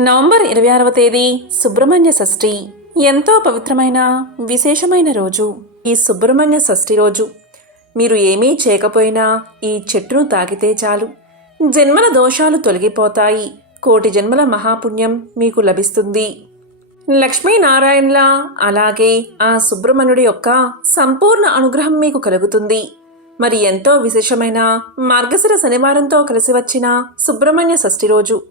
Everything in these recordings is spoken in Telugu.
నవంబర్ ఇరవై ఆరవ తేదీ సుబ్రహ్మణ్య షష్ఠి. ఎంతో పవిత్రమైన విశేషమైన రోజు. ఈ సుబ్రహ్మణ్య షష్ఠి రోజు. మీరు ఏమీ చేయకపోయినా ఈ చెట్టును తాకితే చాలు. జన్మల దోషాలు తొలగిపోతాయి. కోటి జన్మల మహాపుణ్యం మీకు లభిస్తుంది. లక్ష్మీనారాయణలా అలాగే ఆ సుబ్రహ్మణ్యుడి యొక్క సంపూర్ణ అనుగ్రహం మీకు కలుగుతుంది. మరి ఎంతో విశేషమైన మార్గశిర శనివారంతో కలిసి వచ్చిన సుబ్రహ్మణ్య షష్ఠి రోజు.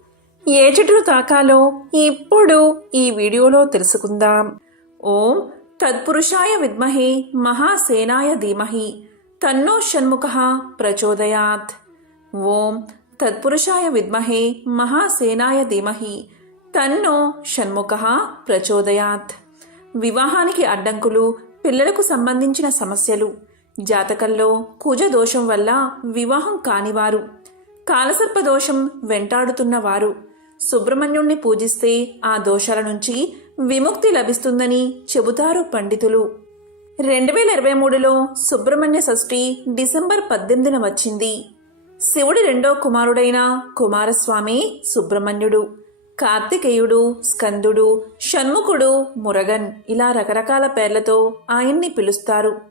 ఏ చెట్టును తాకాలో ఇప్పుడు ఈ వీడియోలో తెలుసుకుందాం. ఓం తత్పురుషాయ విద్మహే మహాసేనాయ ధీమహి తన్నో షణ్ముఖ ప్రచోదయాత్. ఓం తత్పురుషాయ విద్మహే మహాసేనాయ ధీమహి తన్నో షణ్ముఖ ప్రచోదయాత్. వివాహానికి అడ్డంకులు పిల్లలకు సంబంధించిన సమస్యలు జాతకంలో కుజ దోషం వల్ల వివాహం కానివారు కాలసర్ప దోషం వెంటాడుతున్నవారు సుబ్రహ్మణ్యుణ్ణి పూజిస్తే ఆ దోషాల నుంచి విముక్తి లభిస్తుందని చెబుతారు పండితులు. రెండు వేల ఇరవై మూడులో సుబ్రహ్మణ్య షష్ఠి డిసెంబర్ పద్దెనిమిదిన వచ్చింది. శివుడి రెండో కుమారుడైన కుమారస్వామి సుబ్రహ్మణ్యుడు కార్తికేయుడు స్కందుడు షణ్ముఖుడు మురగన్ ఇలా రకరకాల పేర్లతో ఆయన్ని పిలుస్తారు.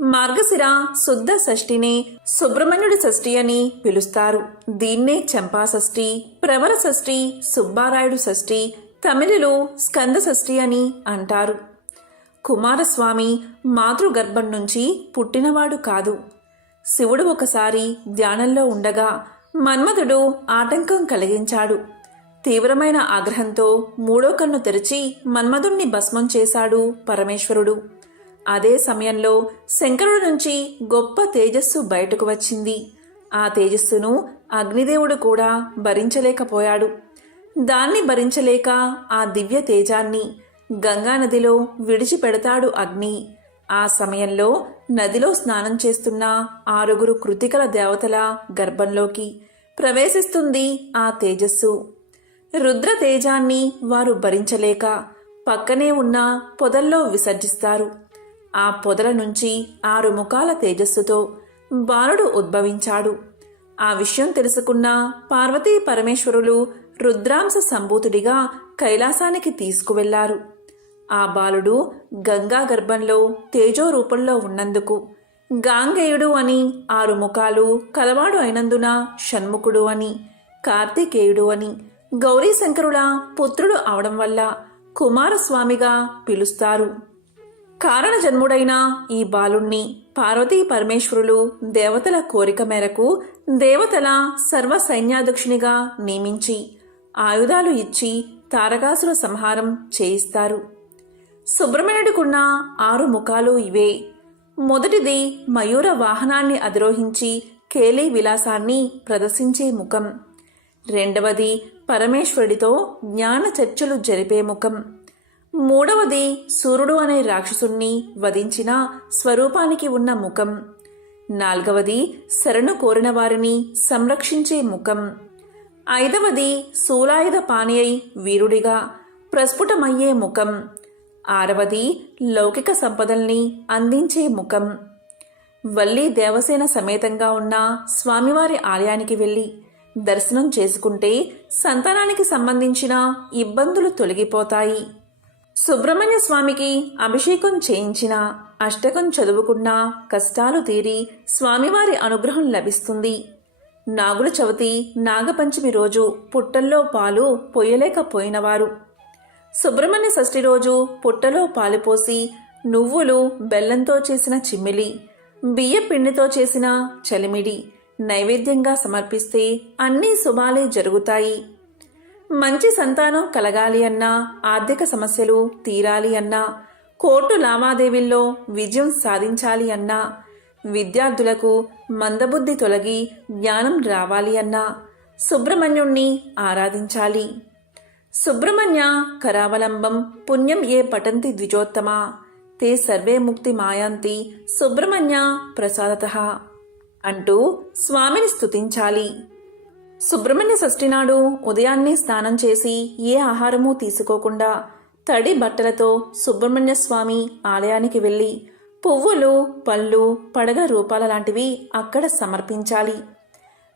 మార్గశిర శుద్ధ షష్ఠిని సుబ్రహ్మణ్యుడి షష్ఠి అని పిలుస్తారు. దీన్నే చంపా షష్ఠి ప్రవర షష్ఠి సుబ్బారాయుడు షష్ఠి తమిళులు స్కంద షష్ఠి అని అంటారు. కుమారస్వామి మాతృగర్భం నుంచి పుట్టినవాడు కాదు. శివుడు ఒకసారి ధ్యానంలో ఉండగా మన్మధుడు ఆటంకం కలిగించాడు. తీవ్రమైన ఆగ్రహంతో మూడో కన్ను తెరిచి మన్మధుణ్ణి భస్మం చేశాడు పరమేశ్వరుడు. అదే సమయంలో శంకరుడి నుంచి గొప్ప తేజస్సు బయటకు వచ్చింది. ఆ తేజస్సును అగ్నిదేవుడు కూడా భరించలేకపోయాడు. దాన్ని భరించలేక ఆ దివ్య తేజాన్ని గంగానదిలో విడిచిపెడతాడు అగ్ని. ఆ సమయంలో నదిలో స్నానం చేస్తున్న ఆరుగురు కృతికల దేవతల గర్భంలోకి ప్రవేశిస్తుంది ఆ తేజస్సు. రుద్ర తేజాన్ని వారు భరించలేక పక్కనే ఉన్న పొదల్లో విసర్జిస్తారు. ఆ పొదల నుంచి ఆరు ముఖాల తేజస్సుతో బాలుడు ఉద్భవించాడు. ఆ విషయం తెలుసుకున్న పార్వతీ పరమేశ్వరులు రుద్రాంశ సంభూతుడిగా కైలాసానికి తీసుకువెళ్ళారు. ఆ బాలుడు గంగా గర్భంలో తేజో రూపంలో ఉన్నందుకు గాంగేయుడు అని ఆరు ముఖాలు కలవాడు అయినందున షణ్ముఖుడు అని కార్తికేయుడు అని గౌరీశంకరుల పుత్రుడు అవడం వల్ల కుమారస్వామిగా పిలుస్తారు. కారణ జన్ముడైన ఈ బాలుణ్ణి పార్వతీ పరమేశ్వరులు దేవతల కోరిక మేరకు దేవతల సర్వ సైన్యాధ్యక్షునిగా నియమించి ఆయుధాలు ఇచ్చి తారకాసుర సంహారం చేయిస్తారు. సుబ్రహ్మణ్యుడికున్న ఆరు ముఖాలు ఇవే. మొదటిది మయూర వాహనాన్ని అధిరోహించి కేలీ విలాసాన్ని ప్రదర్శించే ముఖం. రెండవది పరమేశ్వరుడితో జ్ఞాన చర్చలు జరిపే ముఖం. మూడవది సూర్యుడు అనే రాక్షసుణ్ణి వధించిన స్వరూపానికి ఉన్న ముఖం. నాల్గవది శరణు కోరిన వారిని సంరక్షించే ముఖం. ఐదవది శూలాయుధ పాని అయి వీరుడిగా ప్రస్ఫుటమయ్యే ముఖం. ఆరవది లౌకిక సంపదల్ని అందించే ముఖం. వల్లి దేవసేన సమేతంగా ఉన్న స్వామివారి ఆలయానికి వెళ్ళి దర్శనం చేసుకుంటే సంతానానికి సంబంధించిన ఇబ్బందులు తొలగిపోతాయి. సుబ్రహ్మణ్య స్వామికి అభిషేకం చేయించిన అష్టకం చదువుకున్నా కష్టాలు తీరి స్వామివారి అనుగ్రహం లభిస్తుంది. నాగుల చవితి నాగపంచమి రోజు పుట్టల్లో పాలు పొయ్యలేకపోయినవారు సుబ్రహ్మణ్య షష్ఠి రోజు పుట్టలో పాలు పోసి నువ్వులు బెల్లంతో చేసిన చిమ్మిలి బియ్య పిండితో చేసిన చలిమిడి నైవేద్యంగా సమర్పిస్తే అన్నీ శుభాలే జరుగుతాయి. మంచి సంతానం కలగాలి అన్నా ఆర్థిక సమస్యలు తీరాలి అన్నా కోర్టు లావాదేవీల్లో విజయం సాధించాలి అన్నా విద్యార్థులకు మందబుద్ధి తొలగి జ్ఞానం రావాలి అన్నా సుబ్రహ్మణ్యుణ్ణి ఆరాధించాలి. సుబ్రహ్మణ్య కరావలంబం పుణ్యం ఏ పఠంతి ద్విజోత్తమ? తే సర్వే ముక్తి మాయాంతి సుబ్రహ్మణ్య ప్రసాదత అంటూ స్వామిని స్తుతించాలి. సుబ్రహ్మణ్య షష్ఠి నాడు ఉదయాన్నే స్నానం చేసి ఏ ఆహారమూ తీసుకోకుండా తడి బట్టలతో సుబ్రహ్మణ్య స్వామి ఆలయానికి వెళ్ళి పువ్వులు పళ్ళు పడగ రూపాల లాంటివి అక్కడ సమర్పించాలి.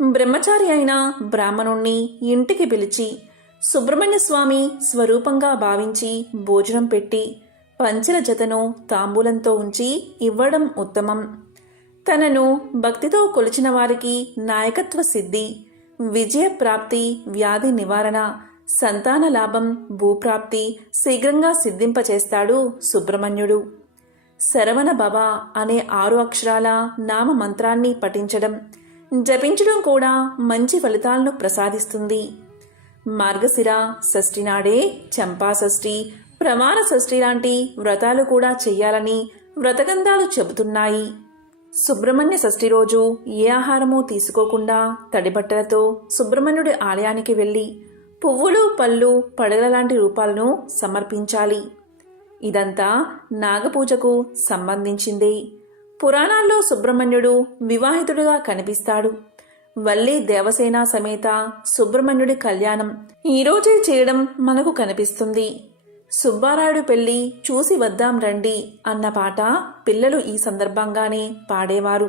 బ్రహ్మచారి అయిన బ్రాహ్మణుణ్ణి ఇంటికి పిలిచి సుబ్రహ్మణ్య స్వామి స్వరూపంగా భావించి భోజనం పెట్టి పంచల జతను తాంబూలంతో ఉంచి ఇవ్వడం ఉత్తమం. తనను భక్తితో కొలిచిన వారికి నాయకత్వ సిద్ధి విజయ ప్రాప్తి వ్యాధి నివారణ సంతాన లాభం భూప్రాప్తి శీఘ్రంగా సిద్ధింపచేస్తాడు సుబ్రహ్మణ్యుడు. శరవణ భవ అనే ఆరు అక్షరాల నామ మంత్రాన్ని పఠించడం జపించడం కూడా మంచి ఫలితాలను ప్రసాదిస్తుంది. మార్గశిర షష్ఠి నాడే చంపా షష్ఠి ప్రమాణ షష్ఠి లాంటి వ్రతాలు కూడా చెయ్యాలని వ్రతగంధాలు చెబుతున్నాయి. సుబ్రహ్మణ్య షష్ఠి రోజు ఏ ఆహారము తీసుకోకుండా తడిబట్టలతో సుబ్రహ్మణ్యుడి ఆలయానికి వెళ్ళి పువ్వులు పళ్ళు పడగల లాంటి రూపాలను సమర్పించాలి. ఇదంతా నాగపూజకు సంబంధించింది. పురాణాల్లో సుబ్రహ్మణ్యుడు వివాహితుడిగా కనిపిస్తాడు. వల్లి దేవసేన సమేత సుబ్రహ్మణ్యుడి కళ్యాణం ఈరోజే చేయడం మనకు కనిపిస్తుంది. సుబ్బారాయుడు పెళ్ళి చూసి వద్దాం రండి అన్న పాట పిల్లలు ఈ సందర్భంగానే పాడేవారు.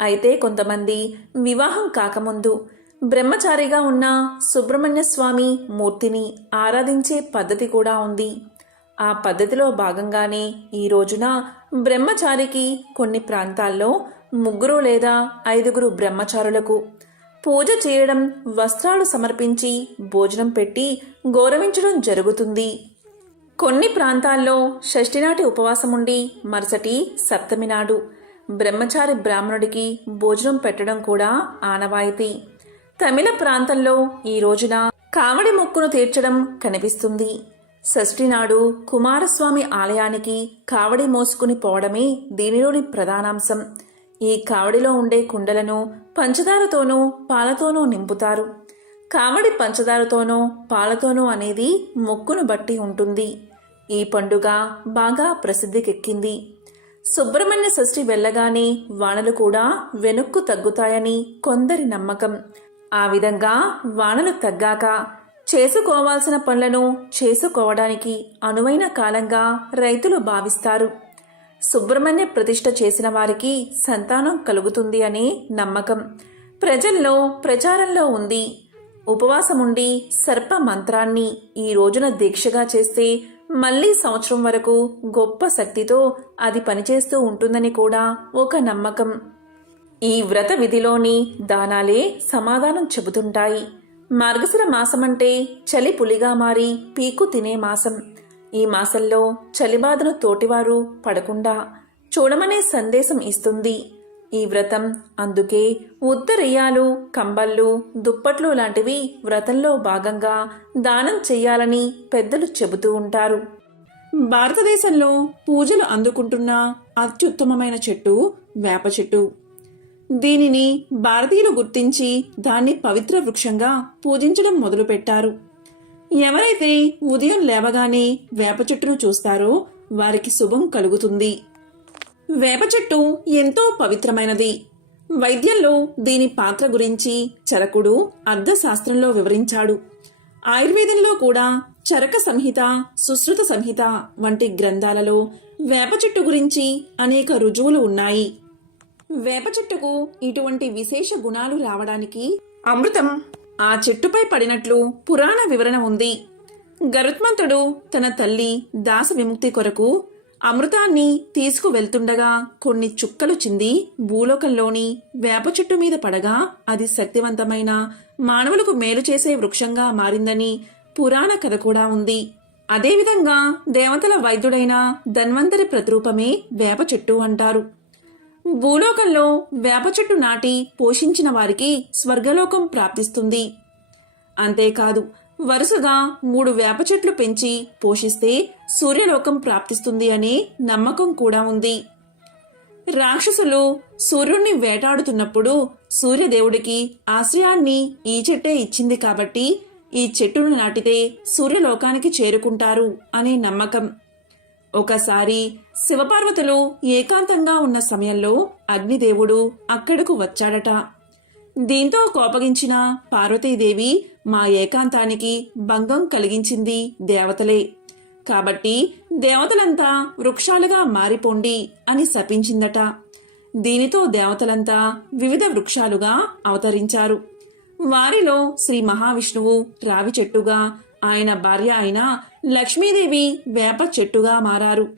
అయితే కొంతమంది వివాహం కాకముందు బ్రహ్మచారిగా ఉన్న సుబ్రహ్మణ్య స్వామి మూర్తిని ఆరాధించే పద్ధతి కూడా ఉంది. ఆ పద్ధతిలో భాగంగానే ఈ రోజున బ్రహ్మచారికి కొన్ని ప్రాంతాల్లో ముగ్గురు లేదా ఐదుగురు బ్రహ్మచారులకు పూజ చేయడం వస్త్రాలు సమర్పించి భోజనం పెట్టి గౌరవించడం జరుగుతుంది. కొన్ని ప్రాంతాల్లో షష్ఠినాటి ఉపవాసం ఉండి మరుసటి సప్తమి నాడు బ్రహ్మచారి బ్రాహ్మణుడికి భోజనం పెట్టడం కూడా ఆనవాయితీ. తమిళ ప్రాంతంలో ఈ రోజున కావడి మొక్కును తీర్చడం కనిపిస్తుంది. షష్ఠి నాడు కుమారస్వామి ఆలయానికి కావడి మోసుకుని పోవడమే దీనిలోని ప్రధానాంశం. ఈ కావడిలో ఉండే కుండలను పంచదారతోనూ పాలతోనూ నింపుతారు. కావడి పంచదారతోనో పాలతోనో అనేది మొక్కును బట్టి ఉంటుంది. ఈ పండుగ బాగా ప్రసిద్ధికెక్కింది. సుబ్రహ్మణ్య షష్ఠి వెళ్ళగానే వానలు కూడా వెనుక్కు తగ్గుతాయని కొందరి నమ్మకం. ఆ విధంగా వానలు తగ్గాక చేసుకోవాల్సిన పనులను చేసుకోవడానికి అనువైన కాలంగా రైతులు భావిస్తారు. సుబ్రహ్మణ్య ప్రతిష్ఠ చేసిన వారికి సంతానం కలుగుతుంది అనే నమ్మకం. ప్రజల్లో ప్రచారంలో ఉంది. ఉపవాసముండి సర్ప మంత్రాన్ని ఈ రోజున దీక్షగా చేస్తే మళ్ళీ సంవత్సరం వరకు గొప్ప శక్తితో అది పనిచేస్తూ ఉంటుందని కూడా ఒక నమ్మకం. ఈ వ్రత విధిలోని దానాలే సమాధానం చెబుతుంటాయి. మార్గశిర మాసమంటే చలి పులిగా మారి పీకు తినే మాసం. ఈ మాసంలో చలిబాధను తోటివారు పడకుండా చూడమనే సందేశం ఇస్తుంది. ఈ వ్రతం. అందుకే ఉత్తరియాలు కంబళ్ళు దుప్పట్లు లాంటివి వ్రతంలో భాగంగా దానం చెయ్యాలని పెద్దలు చెబుతూ ఉంటారు. భారతదేశంలో పూజలు అందుకుంటున్న అత్యుత్తమమైన చెట్టు వేప చెట్టు. దీనిని భారతీయులు గుర్తించి దాన్ని పవిత్ర వృక్షంగా పూజించడం మొదలుపెట్టారు. ఎవరైతే ఉదయం లేవగానే వేప చెట్టును చూస్తారో వారికి శుభం కలుగుతుంది. వేప చెట్టు ఎంతో పవిత్రమైనది. వైద్యంలో దీని పాత్ర గురించి చరకుడు అర్థశాస్త్రంలో వివరించాడు. ఆయుర్వేదంలో కూడా చరక సంహిత సుశ్రుత సంహిత వంటి గ్రంథాలలో వేప చెట్టు గురించి అనేక రుజువులు ఉన్నాయి. వేప చెట్టుకు ఇటువంటి విశేష గుణాలు రావడానికి అమృతం ఆ చెట్టుపై పడినట్లు పురాణ వివరణ ఉంది. గరుత్మంతుడు తన తల్లి దాస విముక్తి కొరకు అమృతాన్ని తీసుకువెళ్తుండగా కొన్ని చుక్కలు చింది భూలోకంలోని వేప చెట్టు మీద పడగా అది శక్తివంతమైన మానవులకు మేలు చేసే వృక్షంగా మారిందని పురాణ కథ కూడా ఉంది. అదేవిధంగా దేవతల వైద్యుడైన ధన్వంతరి ప్రతిరూపమే వేప చెట్టు అంటారు. భూలోకంలో వేప చెట్టు నాటి పోషించిన వారికి స్వర్గలోకం ప్రాప్తిస్తుంది. అంతేకాదు వరుసగా మూడు వేప చెట్లు పెంచి పోషిస్తే సూర్యలోకం ప్రాప్తిస్తుంది అనే నమ్మకం కూడా ఉంది. రాక్షసులు సూర్యుణ్ణి వేటాడుతున్నప్పుడు సూర్యదేవుడికి ఆశయాన్ని ఈ చెట్టే ఇచ్చింది కాబట్టి ఈ చెట్టును నాటితే సూర్యలోకానికి చేరుకుంటారు అనే నమ్మకం. ఒకసారి శివపార్వతులు ఏకాంతంగా ఉన్న సమయంలో అగ్నిదేవుడు అక్కడకు వచ్చాడట. దీంతో కోపగించిన పార్వతీదేవి మా ఏకాంతానికి భంగం కలిగించింది దేవతలే. కాబట్టి దేవతలంతా వృక్షాలుగా మారిపోండి అని శపించిందట. దీనితో దేవతలంతా వివిధ వృక్షాలుగా అవతరించారు. వారిలో శ్రీ మహావిష్ణువు రావి చెట్టుగా ఆయన భార్య అయిన లక్ష్మీదేవి వేప చెట్టుగా మారారు.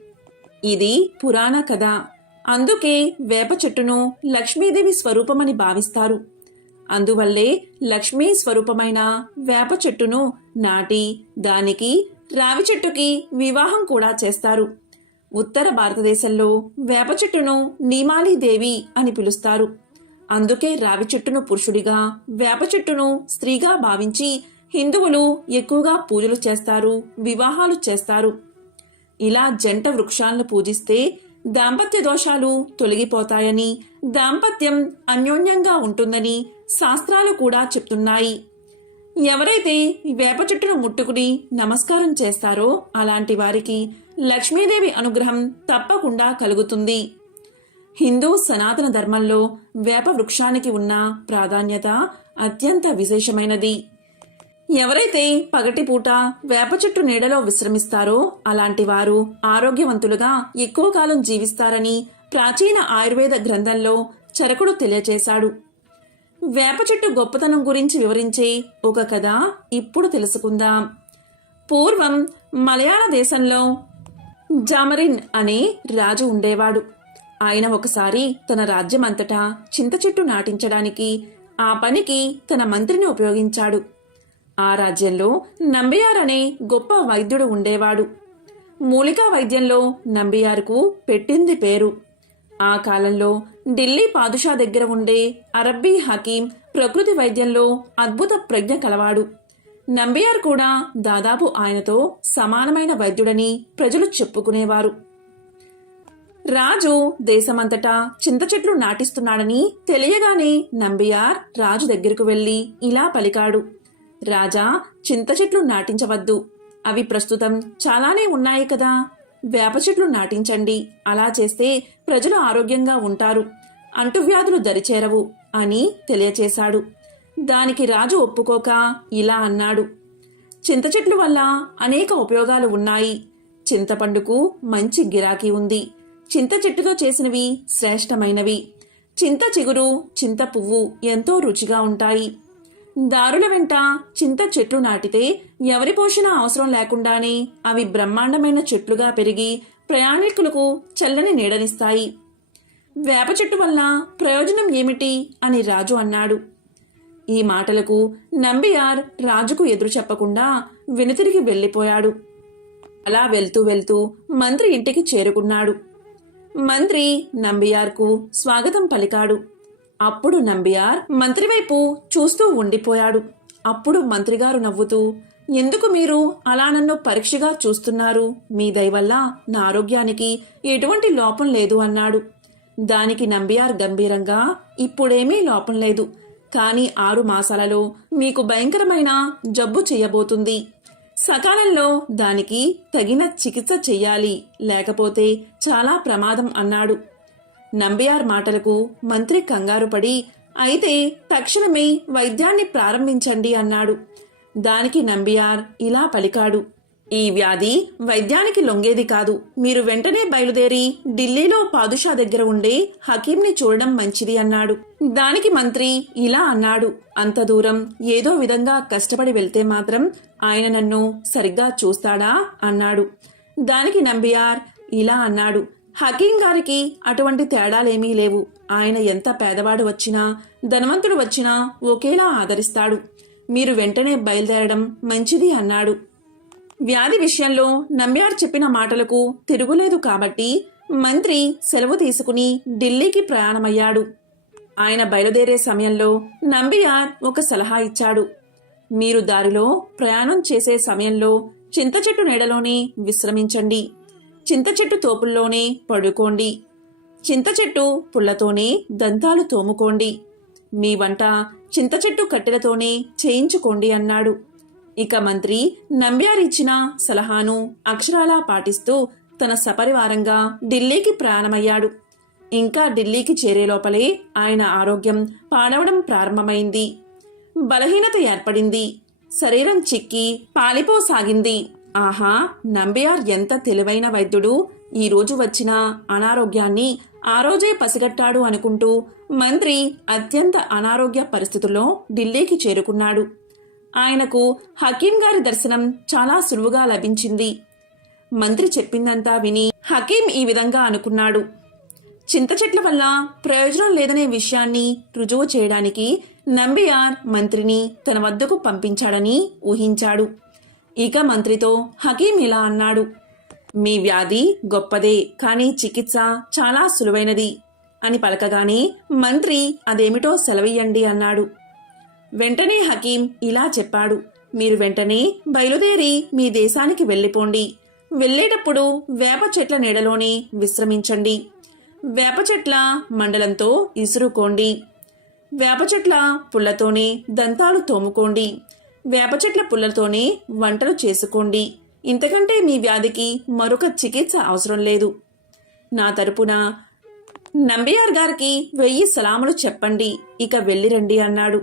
ఇది పురాణ కథ. అందుకే వేప చెట్టును లక్ష్మీదేవి స్వరూపమని భావిస్తారు. అందువల్లే లక్ష్మీ స్వరూపమైన వేప చెట్టును నాటి దానికి రావి చెట్టుకి వివాహం కూడా చేస్తారు. ఉత్తర భారతదేశంలో వేప చెట్టును నీమాలీదేవి అని పిలుస్తారు. అందుకే రావి చెట్టును పురుషుడిగా వేప చెట్టును స్త్రీగా భావించి హిందువులు ఎక్కువగా పూజలు చేస్తారు వివాహాలు చేస్తారు. ఇలా జంట వృక్షాలను పూజిస్తే దాంపత్య దోషాలు తొలగిపోతాయని దాంపత్యం అన్యోన్యంగా ఉంటుందని శాస్త్రాలు కూడా చెప్తున్నాయి. ఎవరైతే వేప చెట్టును ముట్టుకుని నమస్కారం చేస్తారో అలాంటి వారికి లక్ష్మీదేవి అనుగ్రహం తప్పకుండా కలుగుతుంది. హిందూ సనాతన ధర్మంలో వేప వృక్షానికి ఉన్న ప్రాధాన్యత అత్యంత విశేషమైనది. ఎవరైతే పగటిపూట వేప చెట్టు నీడలో విశ్రమిస్తారో అలాంటి వారు ఆరోగ్యవంతులుగా ఎక్కువ కాలం జీవిస్తారని ప్రాచీన ఆయుర్వేద గ్రంథంలో చరకుడు తెలియచేశాడు. వేప చెట్టు గొప్పతనం గురించి వివరించే ఒక కథ ఇప్పుడు తెలుసుకుందాం. పూర్వం మలయాళ దేశంలో జామరిన్ అనే రాజు ఉండేవాడు. ఆయన ఒకసారి తన రాజ్యమంతటా చింత చెట్టు నాటించడానికి ఆ పనికి తన మంత్రిని ఉపయోగించాడు. ఆ రాజ్యంలో నంబియార్ అనే గొప్ప వైద్యుడు ఉండేవాడు. మూలికా వైద్యంలో నంబియార్కు పెట్టింది పేరు. ఆ కాలంలో ఢిల్లీ పాదుషా దగ్గర ఉండే అరబ్బీ హకీం ప్రకృతి వైద్యంలో అద్భుత ప్రజ్ఞ కలవాడు. నంబియార్ కూడా దాదాపు ఆయనతో సమానమైన వైద్యుడని ప్రజలు చెప్పుకునేవారు. రాజు దేశమంతటా చింత చెట్లు నాటిస్తున్నాడని తెలియగానే నంబియార్ రాజు దగ్గరకు వెళ్ళి ఇలా పలికాడు. రాజా చింత చెట్లు నాటించవద్దు. అవి ప్రస్తుతం చాలానే ఉన్నాయి కదా. వేప చెట్లు నాటించండి. అలా చేస్తే ప్రజలు ఆరోగ్యంగా ఉంటారు. అంటువ్యాధులు దరిచేరవు అని తెలియచేశాడు. దానికి రాజు ఒప్పుకోక ఇలా అన్నాడు. చింత చెట్లు వల్ల అనేక ఉపయోగాలు ఉన్నాయి. చింతపండుకు మంచి గిరాకీ ఉంది. చింత చెట్టుతో చేసినవి శ్రేష్టమైనవి. చింత చిగురు చింత పువ్వు ఎంతో రుచిగా ఉంటాయి. దారుల వెంట చింత చెట్లు నాటితే ఎవరి పోషణ అవసరం లేకుండానే అవి బ్రహ్మాండమైన చెట్లుగా పెరిగి ప్రయాణికులకు చల్లని నీడనిస్తాయి. వేప చెట్టు వల్ల ప్రయోజనం ఏమిటి అని రాజు అన్నాడు. ఈ మాటలకు నంబియార్ రాజుకు ఎదురు చెప్పకుండా వెనుతిరిగి వెళ్ళిపోయాడు. అలా వెళ్తూ వెళ్తూ మంత్రి ఇంటికి చేరుకున్నాడు. మంత్రి నంబియార్కు స్వాగతం పలికాడు. అప్పుడు నంబియార్ మంత్రి వైపు చూస్తూ ఉండిపోయాడు. అప్పుడు మంత్రిగారు నవ్వుతూ ఎందుకు మీరు అలా నన్ను పరీక్షగా చూస్తున్నారు? మీ దయవల్ల నా ఆరోగ్యానికి ఎటువంటి లోపం లేదు అన్నాడు. దానికి నంబియార్ గంభీరంగా ఇప్పుడేమీ లోపం లేదు. కానీ ఆరు మాసాలలో మీకు భయంకరమైన జబ్బు చెయ్యబోతుంది సకాలంలో దానికి తగిన చికిత్స చెయ్యాలి. లేకపోతే చాలా ప్రమాదం అన్నాడు. నంబియార్ మాటలకు మంత్రి కంగారుపడి అయితే తక్షణమే వైద్యాన్ని ప్రారంభించండి అన్నాడు. దానికి నంబియార్ ఇలా పలికాడు. ఈ వ్యాధి వైద్యానికి లొంగేది కాదు. మీరు వెంటనే బయలుదేరి ఢిల్లీలో పాదుషా దగ్గర ఉండే హకీంని చూడడం మంచిది అన్నాడు. దానికి మంత్రి ఇలా అన్నాడు. అంత దూరం ఏదో విధంగా కష్టపడి వెళ్తే మాత్రం ఆయన నన్ను సరిగ్గా చూస్తాడా? అన్నాడు. దానికి నంబియార్ ఇలా అన్నాడు. హకీం గారికి అటువంటి తేడాలేమీ లేవు. ఆయన ఎంత పేదవాడు వచ్చినా ధనవంతుడు వచ్చినా ఒకేలా ఆదరిస్తాడు. మీరు వెంటనే బయలుదేరడం మంచిది అన్నాడు. వ్యాధి విషయంలో నమ్యార్ చెప్పిన మాటలకు తిరుగులేదు కాబట్టి మంత్రి సెలవు తీసుకుని ఢిల్లీకి ప్రయాణమయ్యాడు. ఆయన బయలుదేరే సమయంలో నంబియార్ ఒక సలహా ఇచ్చాడు. మీరు దారిలో ప్రయాణం చేసే సమయంలో చింత చెట్టు నీడలోనే విశ్రమించండి. చింత చెట్టు తోపుల్లోనే పడుకోండి. చింత చెట్టు పుల్లతోనే దంతాలు తోముకోండి. మీ వంట చింత చెట్టు కట్టెలతోనే చేయించుకోండి అన్నాడు. ఇక మంత్రి నంబ్యారిచ్చిన సలహాను అక్షరాలా పాటిస్తూ తన సపరివారంగా ఢిల్లీకి ప్రయాణమయ్యాడు. ఇంకా ఢిల్లీకి చేరే లోపలే ఆయన ఆరోగ్యం పాడవడం ప్రారంభమైంది. బలహీనత ఏర్పడింది. శరీరం చిక్కి పాలిపోసాగింది. ఆహా నంబియార్ ఎంత తెలివైన వైద్యుడు. ఈ రోజు వచ్చిన అనారోగ్యాన్ని ఆ రోజే పసిగట్టాడు అనుకుంటూ మంత్రి అత్యంత అనారోగ్య పరిస్థితుల్లో ఢిల్లీకి చేరుకున్నాడు. ఆయనకు హకీం గారి దర్శనం చాలా సులువుగా లభించింది. మంత్రి చెప్పిందంతా విని హకీం ఈ విధంగా అనుకున్నాడు. చింత చెట్ల వల్ల ప్రయోజనం లేదనే విషయాన్ని రుజువు చేయడానికి నంబియార్ మంత్రిని తన వద్దకు పంపించాడని ఊహించాడు. ఇక మంత్రితో హకీం ఇలా అన్నాడు. మీ వ్యాధి గొప్పదే కానీ చికిత్స చాలా సులువైనది అని పలకగానే మంత్రి అదేమిటో సెలవియండి అన్నాడు. వెంటనే హకీం ఇలా చెప్పాడు. మీరు వెంటనే బయలుదేరి మీ దేశానికి వెళ్ళిపోండి. వెళ్ళేటప్పుడు వేప చెట్ల నీడలోనే విశ్రమించండి. వేప చెట్ల మండలంతో ఇసురుకోండి. వేప చెట్ల పుల్లతోనే దంతాలు తోముకోండి. వేప చెట్ల పుల్లలతోనే వంటలు చేసుకోండి. ఇంతకంటే మీ వ్యాధికి మరొక చికిత్స అవసరం లేదు. నా తరపున నంబియార్ గారికి వెయ్యి సలాములు చెప్పండి. ఇక వెళ్ళిరండి అన్నాడు.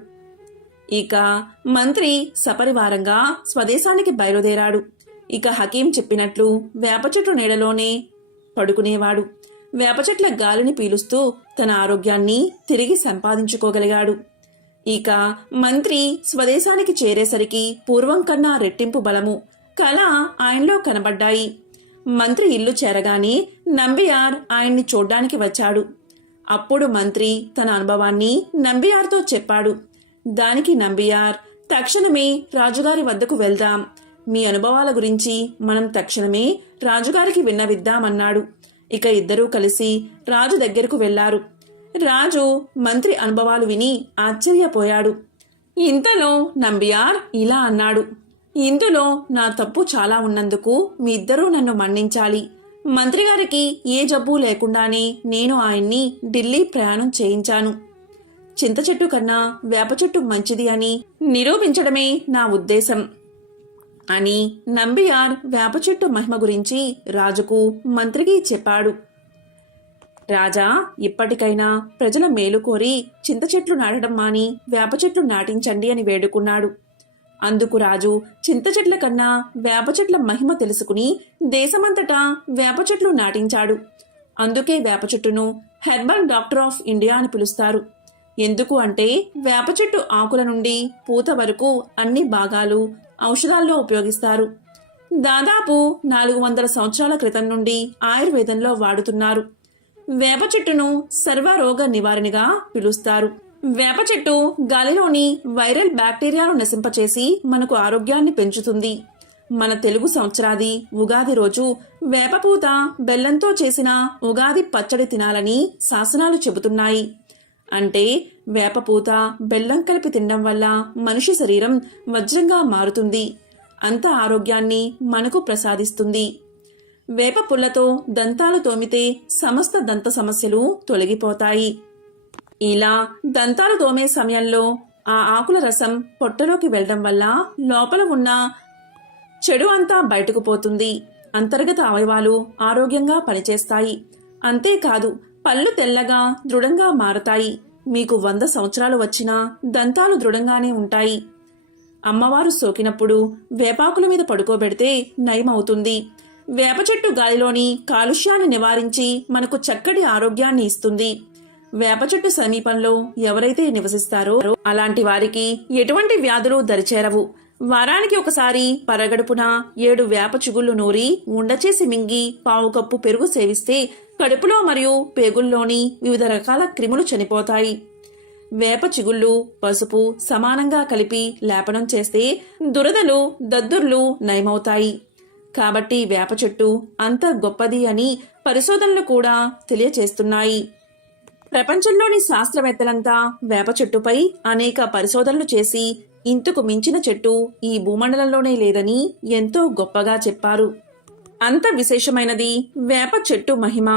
ఇక మంత్రి సపరివారంగా స్వదేశానికి బయలుదేరాడు. ఇక హకీం చెప్పినట్లు వేప చెట్టు నీడలోనే పడుకునేవాడు. వేప చెట్ల గాలిని పీలుస్తూ తన ఆరోగ్యాన్ని తిరిగి సంపాదించుకోగలిగాడు. ఇక మంత్రి స్వదేశానికి చేరేసరికి పూర్వం కన్నా రెట్టింపు బలము కళ ఆయనలో కనబడ్డాయి. మంత్రి ఇల్లు చేరగానే నంబియార్ ఆయన్ని చూడ్డానికి వచ్చాడు. అప్పుడు మంత్రి తన అనుభవాన్ని నంబియార్తో చెప్పాడు. దానికి నంబియార్ తక్షణమే రాజుగారి వద్దకు వెళ్దాం. మీ అనుభవాల గురించి మనం తక్షణమే రాజుగారికి విన్నవిద్దామన్నాడు. ఇక ఇద్దరూ కలిసి రాజు దగ్గరకు వెళ్ళారు. రాజు మంత్రి అనుభవాలు విని ఆశ్చర్యపోయాడు. ఇంతలో నంబియార్ ఇలా అన్నాడు. ఇందులో నా తప్పు చాలా ఉన్నందుకు మీ ఇద్దరూ నన్ను మన్నించాలి. మంత్రిగారికి ఏ జబ్బు లేకుండానే నేను ఆయన్ని ఢిల్లీ ప్రయాణం చేయించాను. చింత చెట్టు కన్నా వేప చెట్టు మంచిది అని నిరూపించడమే నా ఉద్దేశం అని నంబియార్ వేప చెట్టు మహిమ గురించి రాజుకు మంత్రికి చెప్పాడు. రాజా ఇప్పటికైనా ప్రజల మేలు కోరి చింత చెట్లు నాటడం మాని వేప చెట్లు నాటించండి అని వేడుకున్నాడు. అందుకు రాజు చింత చెట్ల కన్నా వేప చెట్ల మహిమ తెలుసుకుని దేశమంతటా వేప చెట్లు నాటించాడు. అందుకే వేప చెట్టును హెర్బల్ డాక్టర్ ఆఫ్ ఇండియా అని పిలుస్తారు. ఎందుకు అంటే వేప చెట్టు ఆకుల నుండి పూత వరకు అన్ని భాగాలు ఔషధాల్లో ఉపయోగిస్తారు. దాదాపు నాలుగు వందల సంవత్సరాల క్రితం నుండి ఆయుర్వేదంలో వాడుతున్నారు. వేప చెట్టును సర్వరోగ నివారణగా పిలుస్తారు. వేప చెట్టు గాలిలోని వైరల్ బ్యాక్టీరియాను నశింపచేసి మనకు ఆరోగ్యాన్ని పెంచుతుంది. మన తెలుగు సంవత్సరాది ఉగాది రోజు వేపపూత బెల్లంతో చేసిన ఉగాది పచ్చడి తినాలని శాసనాలు చెబుతున్నాయి. అంటే వేపపూత బెల్లం కలిపి తినడం వల్ల మనిషి శరీరం వజ్రంగా మారుతుంది. అంత ఆరోగ్యాన్ని మనకు ప్రసాదిస్తుంది. వేప పుల్లతో దంతాలు తోమితే సమస్త దంత సమస్యలు తొలగిపోతాయి. ఇలా దంతాలు తోమే సమయంలో ఆ ఆకుల రసం పొట్టలోకి వెళ్ళడం వల్ల లోపల ఉన్న చెడు అంతా బయటకు పోతుంది. అంతర్గత అవయవాలు ఆరోగ్యంగా పనిచేస్తాయి. అంతేకాదు పళ్ళు తెల్లగా దృఢంగా మారతాయి. మీకు వంద సంవత్సరాలు వచ్చినా దంతాలు దృఢంగానే ఉంటాయి. అమ్మవారు సోకినప్పుడు వేపాకుల మీద పడుకోబెడితే నయమవుతుంది. వేప చెట్టు గాలిలోని కాలుష్యాన్ని నివారించి మనకు చక్కటి ఆరోగ్యాన్ని ఇస్తుంది. వేప చెట్టు సమీపంలో ఎవరైతే నివసిస్తారో అలాంటి వారికి ఎటువంటి వ్యాధులు దరిచేరవు. వారానికి ఒకసారి పరగడుపున ఏడు వేప చిగుళ్ళు నూరి ఉండచేసి మింగి పావు కప్పు పెరుగు సేవిస్తే కడుపులో మరియు పేగుల్లోని వివిధ రకాల క్రిములు చనిపోతాయి. వేప చిగుళ్ళు పసుపు సమానంగా కలిపి లేపనం చేస్తే దురదలు దద్దుర్లు నయమవుతాయి. కాబట్టి వేప చెట్టు అంత గొప్పది అని పరిశోధనలు కూడా తెలియచేస్తున్నాయి. ప్రపంచంలోని శాస్త్రవేత్తలంతా వేప చెట్టుపై అనేక పరిశోధనలు చేసి ఇంతకు మించిన చెట్టు ఈ భూమండలంలోనే లేదని ఎంతో గొప్పగా చెప్పారు. అంత విశేషమైనది వేప చెట్టు మహిమ.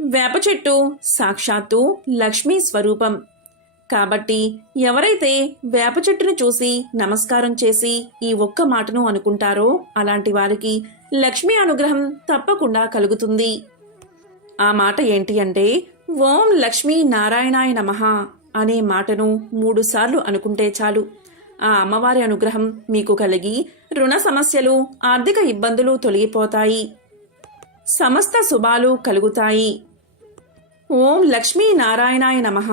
వేప చెట్టు సాక్షాత్తు లక్ష్మీ స్వరూపం. కాబట్టి ఎవరైతే వేప చెట్టును చూసి నమస్కారం చేసి ఈ ఒక్క మాటను అనుకుంటారో అలాంటి వారికి లక్ష్మీ అనుగ్రహం తప్పకుండా కలుగుతుంది. ఆ మాట ఏంటి అంటే ఓం లక్ష్మీ నారాయణాయ నమః అనే మాటను మూడుసార్లు అనుకుంటే చాలు. ఆ అమ్మవారి అనుగ్రహం మీకు కలిగి రుణ సమస్యలు ఆర్థిక ఇబ్బందులు తొలగిపోతాయి. సమస్త శుభాలు కలుగుతాయి. ఓం లక్ష్మీ నారాయణాయ నమః.